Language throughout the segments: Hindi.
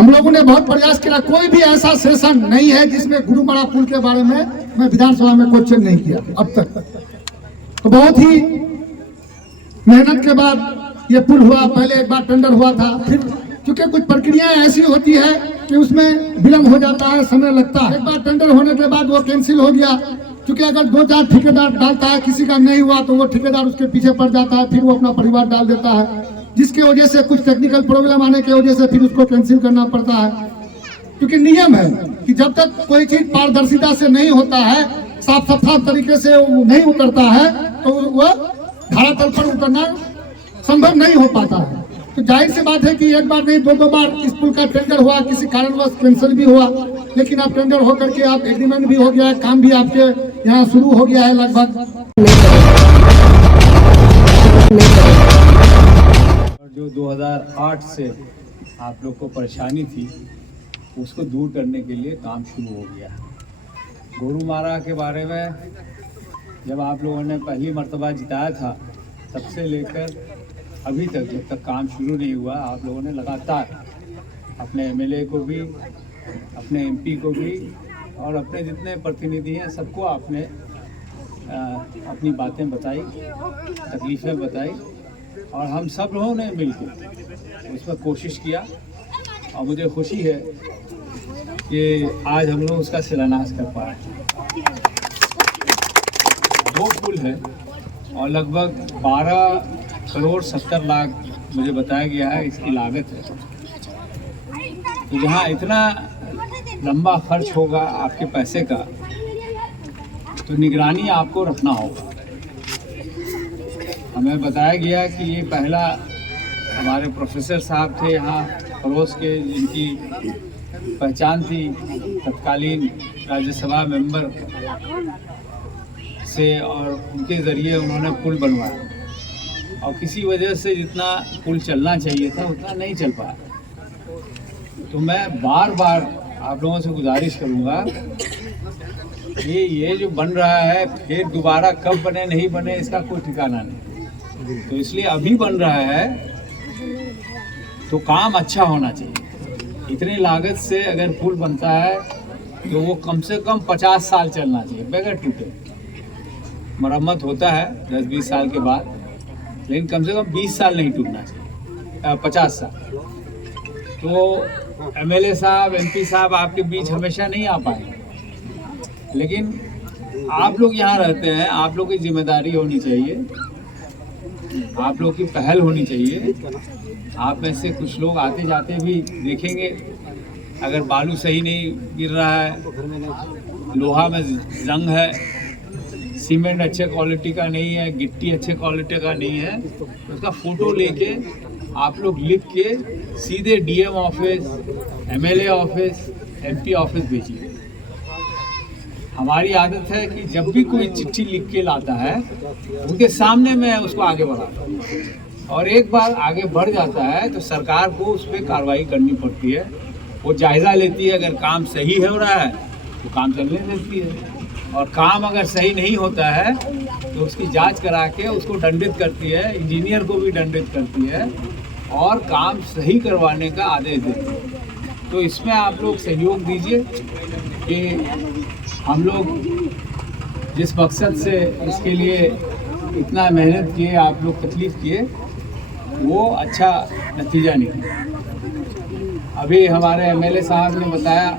हम लोगों ने बहुत प्रयास किया, कोई भी ऐसा सेशन नहीं है जिसमें गुरुमारा पुल के बारे में मैं विधानसभा में क्वेश्चन नहीं किया अब तक। तो बहुत ही मेहनत के बाद ये पुल हुआ। पहले एक बार टेंडर हुआ था, फिर क्योंकि कुछ प्रक्रियाएं ऐसी होती है कि उसमें विलम्ब हो जाता है, समय लगता है। एक बार टेंडर होने के बाद वो कैंसिल हो गया, क्योंकि अगर 2-4 ठेकेदार डालता है, किसी का नहीं हुआ तो वो ठेकेदार उसके पीछे पड़ जाता है, फिर वो अपना परिवार डाल देता है, जिसकी वजह से कुछ टेक्निकल प्रॉब्लम आने की वजह से फिर उसको कैंसिल करना पड़ता है। क्योंकि नियम है कि जब तक कोई चीज पारदर्शिता से नहीं होता है, साफ साफ तरीके से नहीं उतरता है, तो वह धरातल पर उतरना संभव नहीं हो पाता है। तो जाहिर सी बात है कि एक बार नहीं 2-2 बार इस पुल का टेंडर हुआ, किसी कारणवश कैंसिल भी हुआ, लेकिन अब टेंडर होकर के आप एग्रीमेंट भी हो गया है, काम भी आपके यहाँ शुरू हो गया है लगभग। जो 2008 से आप लोग को परेशानी थी, उसको दूर करने के लिए काम शुरू हो गया। गोरुमारा के बारे में जब आप लोगों ने पहली मर्तबा जिताया था, तब से लेकर अभी तक जब तक काम शुरू नहीं हुआ, आप लोगों ने लगातार अपने एमएलए को भी, अपने एमपी को भी और अपने जितने प्रतिनिधि हैं सबको आपने अपनी बातें बताई, तकलीफ़ें बताई, और हम सब लोगों ने मिलकर उस पर कोशिश किया। और मुझे खुशी है कि आज हम लोग उसका शिलान्यास कर पाए। 2 पुल है और लगभग 12 करोड़ 70 लाख मुझे बताया गया है इसकी लागत है। तो जहाँ इतना लंबा खर्च होगा आपके पैसे का, तो निगरानी आपको रखना होगा। हमें बताया गया कि ये पहला हमारे प्रोफेसर साहब थे यहाँ पड़ोस के, जिनकी पहचान थी तत्कालीन राज्यसभा मेंबर से, और उनके ज़रिए उन्होंने पुल बनवाया, और किसी वजह से जितना पुल चलना चाहिए था उतना नहीं चल पाया। तो मैं बार बार आप लोगों से गुजारिश करूँगा कि ये जो बन रहा है फिर दोबारा कब बने नहीं बने इसका कोई ठिकाना नहीं। तो इसलिए अभी बन रहा है तो काम अच्छा होना चाहिए। इतनी लागत से अगर पुल बनता है तो वो कम से कम 50 साल चलना चाहिए बगैर टूटे। मरम्मत होता है 10-20 साल के बाद, लेकिन कम से कम 20 साल नहीं टूटना चाहिए, 50 साल। तो एमएलए साहब, एमपी साहब आपके बीच हमेशा नहीं आ पाएंगे, लेकिन आप लोग यहाँ रहते हैं, आप लोग की जिम्मेदारी होनी चाहिए, आप लोग की पहल होनी चाहिए। आप में से कुछ लोग आते जाते भी देखेंगे, अगर बालू सही नहीं गिर रहा है, लोहा में जंग है, सीमेंट अच्छे क्वालिटी का नहीं है, गिट्टी अच्छे क्वालिटी का नहीं है, तो उसका फ़ोटो लेके आप लोग लिख के सीधे DM office, MLA office, MP office भेजिए। हमारी आदत है कि जब भी कोई चिट्ठी लिख के लाता है उनके सामने मैं उसको आगे बढ़ाता हूँ, और एक बार आगे बढ़ जाता है तो सरकार को उस पर कार्रवाई करनी पड़ती है। वो जायज़ा लेती है, अगर काम सही हो रहा है तो काम चलने देती है, और काम अगर सही नहीं होता है तो उसकी जांच करा के उसको दंडित करती है, इंजीनियर को भी दंडित करती है, और काम सही करवाने का आदेश देती है। तो इसमें आप लोग सहयोग दीजिए कि हम लोग जिस मकसद से इसके लिए इतना मेहनत किए, आप लोग तकलीफ़ किए, वो अच्छा नतीजा निकले। अभी हमारे एमएलए साहब ने बताया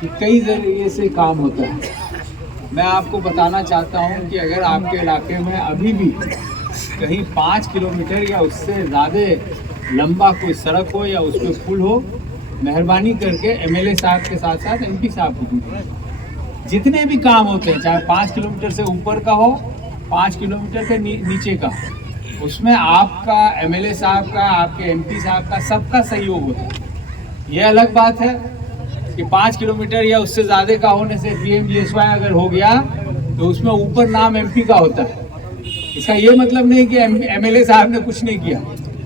कि कई ज़रिए से काम होता है। मैं आपको बताना चाहता हूँ कि अगर आपके इलाके में अभी भी कहीं 5 किलोमीटर या उससे ज़्यादा लंबा कोई सड़क हो या उस पर पुल हो, मेहरबानी करके एमएलए साहब के साथ साथ एमपी साहब को भी, जितने भी काम होते हैं, चाहे 5 किलोमीटर से ऊपर का हो, 5 किलोमीटर के नीचे का, उसमें आपका, एमएलए साहब का, आपके एमपी साहब का, सबका सहयोग होता है। ये अलग बात है कि 5 किलोमीटर या उससे ज़्यादा का होने से पीएमजीएसवाई अगर हो गया तो उसमें ऊपर नाम एमपी का होता है। इसका ये मतलब नहीं कि एमएलए साहब ने कुछ नहीं किया।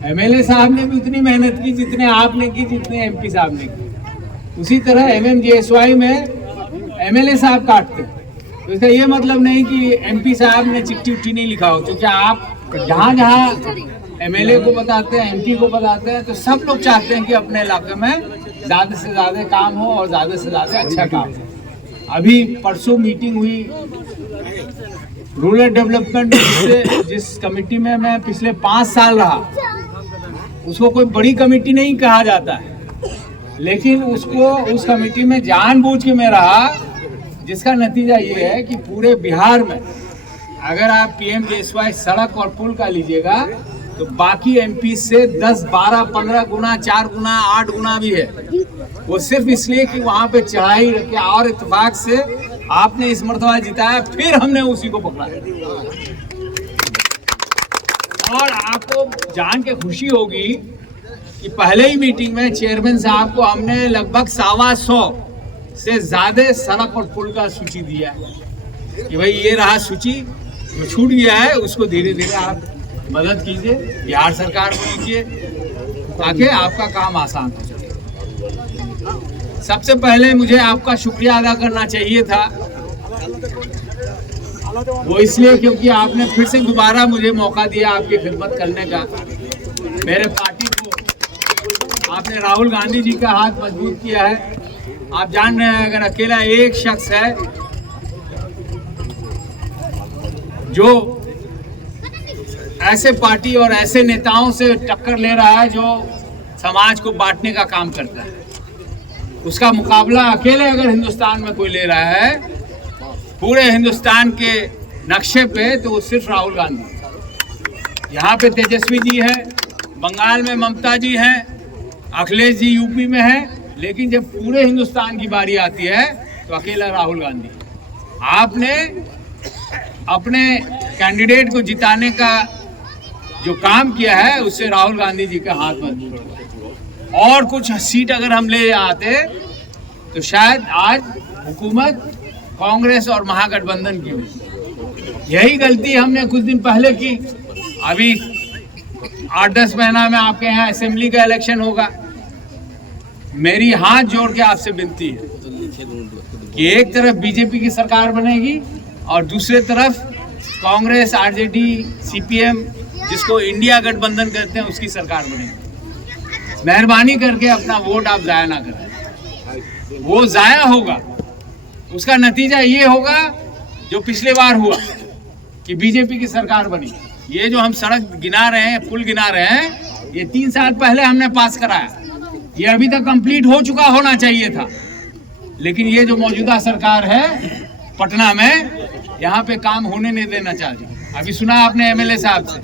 एमएलए साहब ने भी उतनी मेहनत की जितने आपने की, जितने एमपी साहब ने की। उसी तरह एमएमजीएसवाई में एमएलए साहब काटते, तो इसका ये मतलब नहीं कि एमपी साहब ने चिट्ठी उट्ठी नहीं लिखा हो, क्योंकि आप जहाँ जहाँ एमएलए को बताते हैं, एमपी को बताते हैं, तो सब लोग चाहते हैं कि अपने इलाके में ज़्यादा से ज़्यादा काम हो और ज़्यादा से ज़्यादा अच्छा काम हो। अभी परसों मीटिंग हुई रूरल डेवलपमेंट से, जिस कमेटी में मैं पिछले 5 साल रहा, उसको कोई बड़ी कमेटी नहीं कहा जाता है, लेकिन उसको उस कमेटी में जानबूझ के मैं रहा, जिसका नतीजा ये है कि पूरे बिहार में अगर आप PMJSY सड़क और पुल का लीजिएगा तो बाकी MP से 10, 12, 15 गुना, 4 गुना, 8 गुना भी है। वो सिर्फ इसलिए कि वहाँ पे चढ़ाई रखे और इत्तेफाक से आपने इस मर्तबा जिताया, फिर हमने उसी को पकड़ा। और आपको जान के खुशी होगी कि पहले ही मीटिंग में चेयरमैन साहब को हमने लगभग 125 से ज्यादा सड़क और पुल का सूची दिया है कि भाई ये रहा सूची, जो छूट गया है उसको धीरे धीरे आप मदद कीजिए, बिहार सरकार को लीजिए, ताकि आपका काम आसान हो जाए। सबसे पहले मुझे आपका शुक्रिया अदा करना चाहिए था, वो इसलिए क्योंकि आपने फिर से दोबारा मुझे मौका दिया आपकी खिदमत करने का। मेरे पार्टी को आपने राहुल गांधी जी का हाथ मजबूत किया है। आप जान रहे हैं, अगर अकेला एक शख्स है जो ऐसे पार्टी और ऐसे नेताओं से टक्कर ले रहा है जो समाज को बांटने का काम करता है, उसका मुकाबला अकेले अगर हिंदुस्तान में कोई ले रहा है पूरे हिंदुस्तान के नक्शे पे, तो वो सिर्फ राहुल गांधी। यहाँ पे तेजस्वी जी है, बंगाल में ममता जी हैं, अखिलेश जी यूपी में है, लेकिन जब पूरे हिंदुस्तान की बारी आती है तो अकेला राहुल गांधी। आपने अपने कैंडिडेट को जिताने का जो काम किया है उससे राहुल गांधी जी का हाथ मजबूत होगा। और कुछ सीट अगर हम ले आते तो शायद आज हुकूमत कांग्रेस और महागठबंधन की हुई। यही गलती हमने कुछ दिन पहले की। अभी 8-10 महीना में आपके यहाँ असेंबली का इलेक्शन होगा। मेरी हाथ जोड़ के आपसे विनती है कि एक तरफ बीजेपी की सरकार बनेगी और दूसरे तरफ कांग्रेस, RJD, CPM, जिसको इंडिया गठबंधन कहते हैं, उसकी सरकार बनेगी। मेहरबानी करके अपना वोट आप जाया ना करें। वो जाया होगा, उसका नतीजा ये होगा जो पिछले बार हुआ कि बीजेपी की सरकार बनी। ये जो हम सड़क गिना रहे हैं, पुल गिना रहे हैं, ये 3 साल पहले हमने पास कराया। ये अभी तक कंप्लीट हो चुका होना चाहिए था, लेकिन ये जो मौजूदा सरकार है पटना में, यहाँ पे काम होने नहीं देना चाहती। अभी सुना आपने MLA साहब से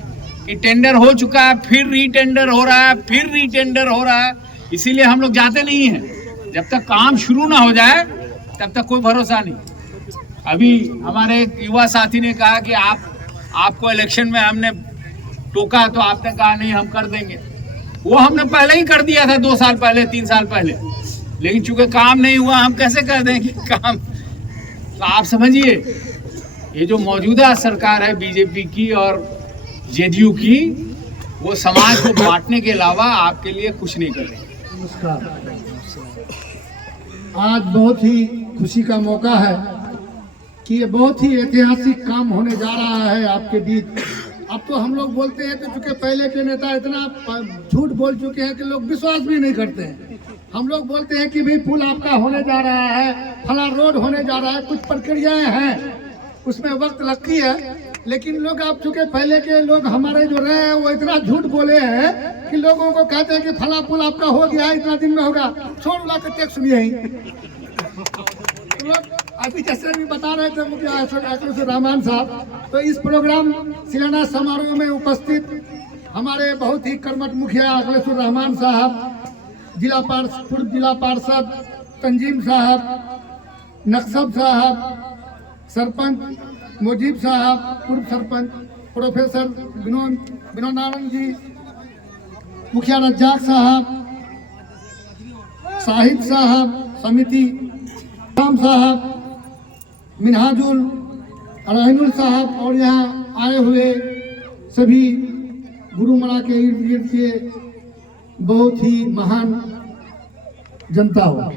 कि टेंडर हो चुका है, फिर रीटेंडर हो रहा है, फिर रीटेंडर हो रहा है। इसीलिए हम लोग जाते नहीं हैं। जब तक काम शुरू ना हो जाए तब तक कोई भरोसा नहीं। अभी हमारे एक युवा साथी ने कहा कि आपको इलेक्शन में हमने टोका तो आपने कहा नहीं हम कर देंगे। वो हमने पहले ही कर दिया था 2 साल पहले, 3 साल पहले, लेकिन चूंकि काम नहीं हुआ हम कैसे कर देंगे काम। तो आप समझिए, ये जो मौजूदा सरकार है बीजेपी की और JDU की, वो समाज को बांटने के अलावा आपके लिए कुछ नहीं कर रही। नमस्कार। आज बहुत ही खुशी का मौका है कि ये बहुत ही ऐतिहासिक काम होने जा रहा है आपके बीच। अब तो हम लोग बोलते हैं तो चूंकि पहले के नेता इतना झूठ बोल चुके हैं कि लोग विश्वास भी नहीं करते हैं। हम लोग बोलते हैं कि भाई पुल आपका होने जा रहा है, फला रोड होने जा रहा है, कुछ प्रक्रियाएं हैं, उसमें वक्त लगती है, लेकिन लोग आप चूंकि पहले के लोग हमारे जो रहे हैं वो इतना झूठ बोले हैं कि लोगों को कहते हैं कि फला पुल आपका हो गया है, इतना दिन में होगा, छोड़ ला कर टैक्स सुनिए ही। तो लोग अभी जैसे भी बता रहे थे मुझे अखिलेश रहमान साहब, तो इस प्रोग्राम शिलान्यास समारोह में उपस्थित हमारे बहुत ही कर्मठ मुखिया अखिलेश रहमान साहब, पूर्व जिला पार्षद तंजीम साहब, नक्सब साहब, सरपंच मुजीब साहब, पूर्व सरपंच प्रोफेसर विनोद नारायण जी, मुखिया रज्जाक साहब, साहिद साहब, समिति राम साहब, मिनहाजुल रहनुल साहब, और यहाँ आए हुए सभी गुरुमरा के इर्द गिर्द के बहुत ही महान जनता हो।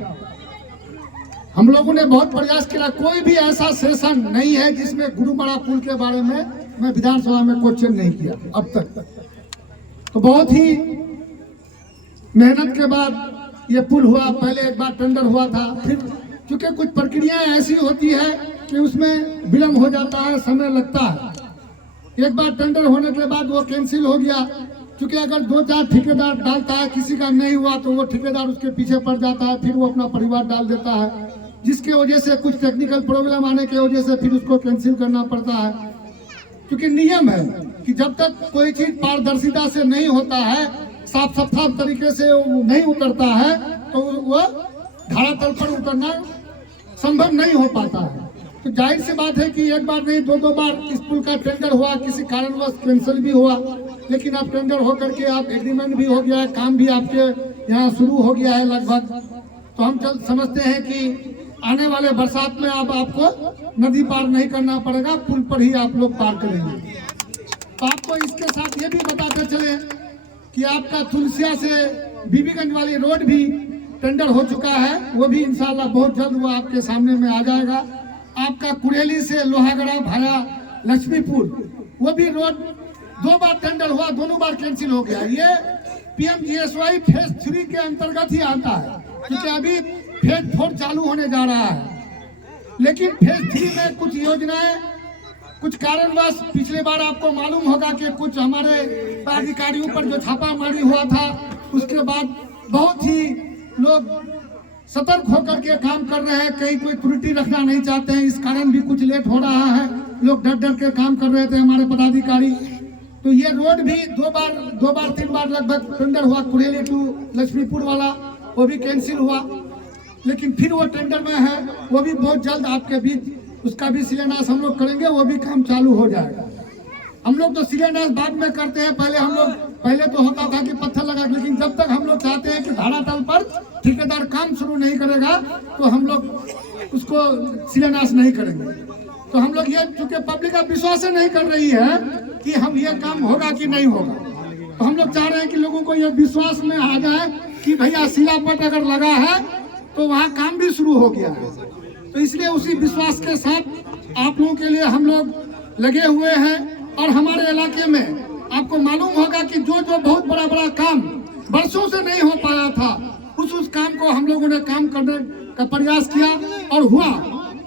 हम लोगों ने बहुत प्रयास किया, कोई भी ऐसा सेशन नहीं है जिसमें गुरुमरा पुल के बारे में मैं विधानसभा में क्वेश्चन नहीं किया अब तक। तो बहुत ही मेहनत के बाद ये पुल हुआ, पहले एक बार टेंडर हुआ था, फिर क्योंकि कुछ प्रक्रियाएं ऐसी होती है कि उसमें विलम्ब हो जाता है, समय लगता है। एक बार टेंडर होने के बाद वो कैंसिल हो गया, क्योंकि अगर 2-4 ठेकेदार डालता है, किसी का नहीं हुआ तो वो ठेकेदार उसके पीछे पड़ जाता है, फिर वो अपना परिवार डाल देता है, जिसकी वजह से कुछ टेक्निकल प्रॉब्लम आने की वजह से फिर उसको कैंसिल करना पड़ता है। क्योंकि नियम है कि जब तक कोई चीज पारदर्शिता से नहीं होता है, साफ साफ तरीके से नहीं उतरता है, तो वो धरातल पर उतरना संभव नहीं हो पाता है। तो जाहिर सी बात है कि एक बार नहीं 2-2 बार इस पुल का टेंडर हुआ, किसी कारणवश कैंसिल भी हुआ, लेकिन अब टेंडर होकर के आप एग्रीमेंट भी हो गया है, काम भी आपके यहाँ शुरू हो गया है लगभग। तो हम समझते हैं कि आने वाले बरसात में अब आपको नदी पार नहीं करना पड़ेगा, पुल पर ही आप लोग पार करेंगे। तो आपको इसके साथ ये भी बताते चले कि आपका तुलसिया से बीबीगंज वाली रोड भी टेंडर हो चुका है, वो भी इंशाल्लाह बहुत जल्द वो आपके सामने में आ जाएगा। आपका कुरेली से लोहागड़ा भाया लक्ष्मीपुर, वो भी रोड 2 बार टेंडर हुआ, दोनों बार कैंसिल हो गया। ये PMGSY फेज 3 के अंतर्गत ही आता है, क्योंकि अभी फेज 4 चालू होने जा रहा है। लेकिन फेज 3 में कुछ योजनाएं कुछ कारणवश, पिछले बार आपको मालूम होगा कि कुछ हमारे अधिकारियों पर जो छापामारी हुआ था, उसके बाद बहुत ही लोग सतर्क होकर के काम कर रहे हैं, कहीं कोई त्रुटि रखना नहीं चाहते हैं, इस कारण भी कुछ लेट हो रहा है। लोग डर डर के काम कर रहे थे हमारे पदाधिकारी। तो ये रोड भी 2 बार 3 बार लगभग टेंडर हुआ, कुरेली टू लक्ष्मीपुर वाला, वो भी कैंसिल हुआ, लेकिन फिर वो टेंडर में है, वो भी बहुत जल्द आपके बीच उसका भी शिलान्यास हम लोग करेंगे, वो भी काम चालू हो जाएगा। हम लोग तो शिलान्यास बाद में करते हैं, पहले तो होता था कि पत्थर लगा, लेकिन जब तक हम लोग चाहते हैं कि धरातल पर ठेकेदार काम शुरू नहीं करेगा तो हम लोग उसको शिलान्यास नहीं करेंगे। तो हम लोग ये, चूंकि पब्लिक अब विश्वास नहीं कर रही है कि हम ये काम होगा कि नहीं होगा, तो हम लोग चाह रहे हैं कि लोगों को ये विश्वास में आ जाए कि भैया शिलापट अगर लगा है तो वहाँ काम भी शुरू हो गया है। तो इसलिए उसी विश्वास के साथ आप लोगों के लिए हम लोग लगे हुए हैं। और हमारे इलाके में आपको मालूम होगा कि जो बहुत बड़ा काम वर्षों से नहीं हो पाया था, उस काम को हम लोगों ने काम करने का प्रयास किया और हुआ।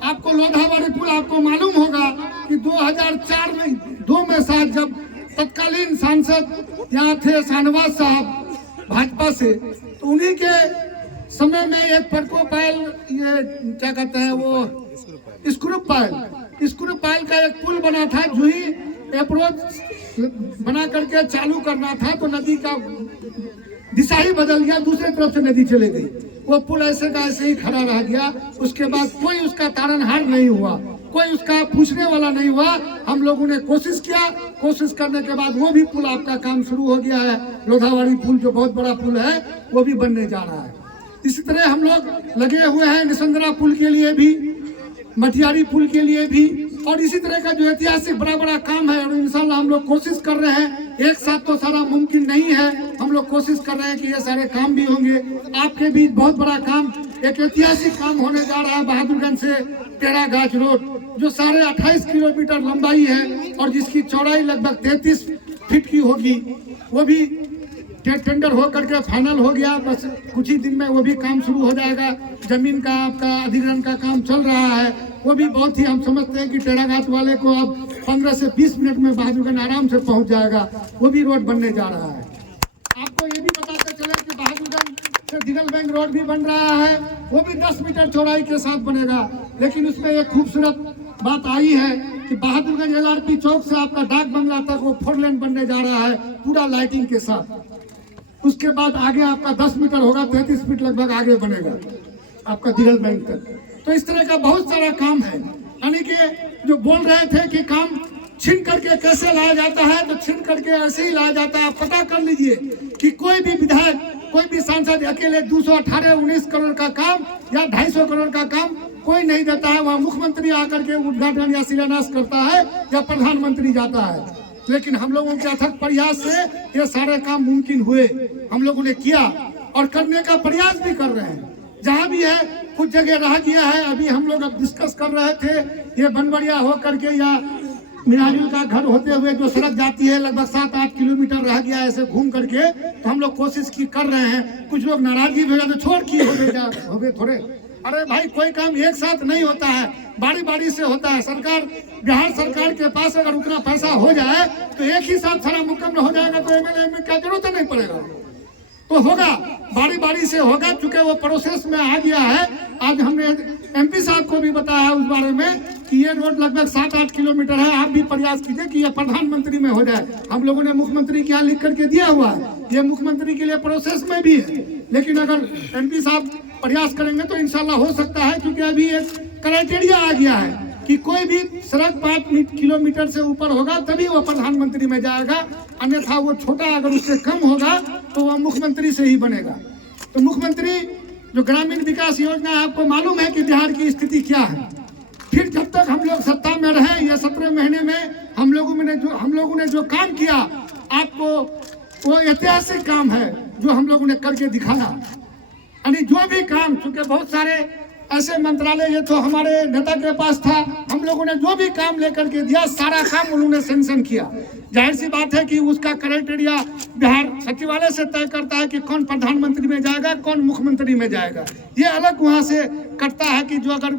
आपको लोधावाड़ी पुल आपको मालूम होगा कि 2004 में 2 में साथ जब तत्कालीन सांसद यहाँ थे शाहनवाज साहब भाजपा से, तो उन्हीं के समय में एक प्रकोपायल, ये क्या कहते हैं वो स्क्रू पाइल का एक पुल बना था, जो ही अप्रोच बना करके चालू करना था तो नदी का दिशा ही बदल गया, दूसरे तरफ से नदी चले गई, वो पुल ऐसे का ऐसे ही खड़ा रह गया। उसके बाद कोई उसका तारणहार नहीं हुआ, कोई उसका पूछने वाला नहीं हुआ। हम लोगों ने कोशिश किया, कोशिश करने के बाद वो भी पुल आपका काम शुरू हो गया है। लोधावाड़ी पुल जो बहुत बड़ा पुल है वो भी बनने जा रहा है। इसी तरह हम लोग लगे हुए हैं निसंदरा पुल के लिए भी, मटियारी पुल के लिए भी, और इसी तरह का जो ऐतिहासिक बड़ा काम है, और इंशाल्लाह हम लोग कोशिश कर रहे हैं। एक साथ तो सारा मुमकिन नहीं है, हम लोग कोशिश कर रहे हैं कि ये सारे काम भी होंगे। आपके बीच बहुत बड़ा काम, एक ऐतिहासिक काम होने जा रहा है बहादुरगंज से टेरागाछ रोड, जो 28.5 किलोमीटर लंबाई है और जिसकी चौड़ाई लगभग 33 फीट की होगी। वो भी टेंडर होकर के फाइनल हो गया, बस कुछ ही दिन में वो भी काम शुरू हो जाएगा। जमीन का आपका अधिग्रहण का काम चल रहा है, वो भी बहुत ही, हम समझते हैं कि टेरागाछ वाले को अब 15 से 20 मिनट में बहादुरगंज आराम से पहुंच जाएगा। वो भी रोड बनने जा रहा है। आपको ये भी बताते चले कि बहादुरगंज से दिगल बैंक रोड भी बन रहा है, वो भी 10 मीटर चौड़ाई के साथ बनेगा। लेकिन उसमें एक खूबसूरत बात आई है कि बहादुरगंज LRP चौक से आपका डाक बंगला तक वो 4 लेन बनने जा रहा है, पूरा लाइटिंग के साथ। उसके बाद आगे आपका 10 मीटर होगा, 33 फीट लगभग आगे बनेगा आपका दिगल बैंक तक। तो इस तरह का बहुत सारा काम है। यानी कि जो बोल रहे थे कि काम छीन करके कैसे लाया जाता है, तो छीन करके ऐसे ही लाया जाता है। आप पता कर लीजिए कि कोई भी विधायक, कोई भी सांसद अकेले 218-19 करोड़ का काम या 250 करोड़ का काम कोई नहीं देता है। वहाँ मुख्यमंत्री आकर के उद्घाटन या शिलान्यास करता है या प्रधानमंत्री जाता है। लेकिन हम लोगों के अथक प्रयास से ये सारे काम मुमकिन हुए, हम लोगों ने किया और करने का प्रयास भी कर रहे हैं। जहाँ भी है कुछ जगह रह गया है, अभी हम लोग अब डिस्कस कर रहे थे, ये बनबड़िया हो करके या मिनाजुल का घर होते हुए जो सड़क जाती है लगभग 7-8 किलोमीटर रह गया ऐसे घूम करके, तो हम लोग कोशिश की कर रहे हैं। कुछ लोग नाराजगी भेजा तो छोड़ की हो गए थोड़े। अरे भाई कोई काम एक साथ नहीं होता है, बारी बारी से होता है। सरकार, बिहार सरकार के पास अगर उतना पैसा हो जाए तो एक ही साथ सारा मुकम्मल हो जाएगा, तो एमएलए में क्या जरूरत नहीं पड़ेगा, तो होगा, बारी बारी से होगा। चूंकि वो प्रोसेस में आ गया है। आज हमने एमपी साहब को भी बताया उस बारे में कि ये रोड लगभग 7-8 किलोमीटर है, आप भी प्रयास कीजिए कि ये प्रधानमंत्री में हो जाए। हम लोगों ने मुख्यमंत्री के यहाँ लिख करके दिया हुआ है, ये मुख्यमंत्री के लिए प्रोसेस में भी है। लेकिन अगर एमपी साहब प्रयास करेंगे तो इंशाल्लाह हो सकता है, क्योंकि अभी एक क्राइटेरिया आ गया है कि कोई भी सड़क 5 किलोमीटर से ऊपर होगा तभी वो प्रधानमंत्री में जाएगा, अन्यथा वो छोटा अगर उससे कम होगा तो वह मुख्यमंत्री से ही बनेगा। तो मुख्यमंत्री जो ग्रामीण विकास योजना है, आपको मालूम है कि बिहार की स्थिति क्या है। फिर जब तक हम लोग सत्ता में रहे, ये 17 महीने में हम लोगों ने जो काम किया, आपको वो ऐतिहासिक काम है जो हम लोगों ने करके दिखाया। यानी जो भी काम, चूंकि बहुत सारे ऐसे मंत्रालय ये तो हमारे नेता के पास था, हम लोगों ने जो भी काम लेकर के दिया सारा काम उन्होंने सैंक्शन किया। जाहिर सी बात है कि उसका क्राइटेरिया बिहार सचिवालय से तय करता है कि कौन प्रधानमंत्री में जाएगा, कौन मुख्यमंत्री में जाएगा। ये अलग वहाँ से करता है कि जो अगर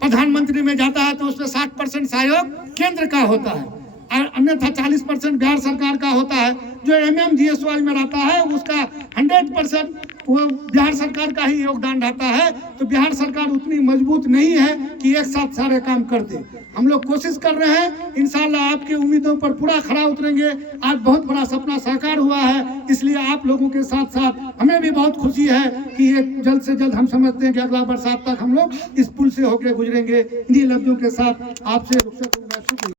प्रधानमंत्री में जाता है तो उसमें 60% सहयोग केंद्र का होता है और अन्यथा 40% बिहार सरकार का होता है। जो MMGSY में रहता है उसका 100% वो बिहार सरकार का ही योगदान रहता है। तो बिहार सरकार उतनी मजबूत नहीं है कि एक साथ सारे काम कर दे। हम लोग कोशिश कर रहे हैं, इंशाल्लाह आपके उम्मीदों पर पूरा खरा उतरेंगे। आज बहुत बड़ा सपना साकार हुआ है, इसलिए आप लोगों के साथ साथ हमें भी बहुत खुशी है कि ये जल्द से जल्द हम समझते हैं कि अगला बरसात तक हम लोग इस पुल से होकर गुजरेंगे। इन्हीं लफ्जों के साथ आपसे रुखसत हूं।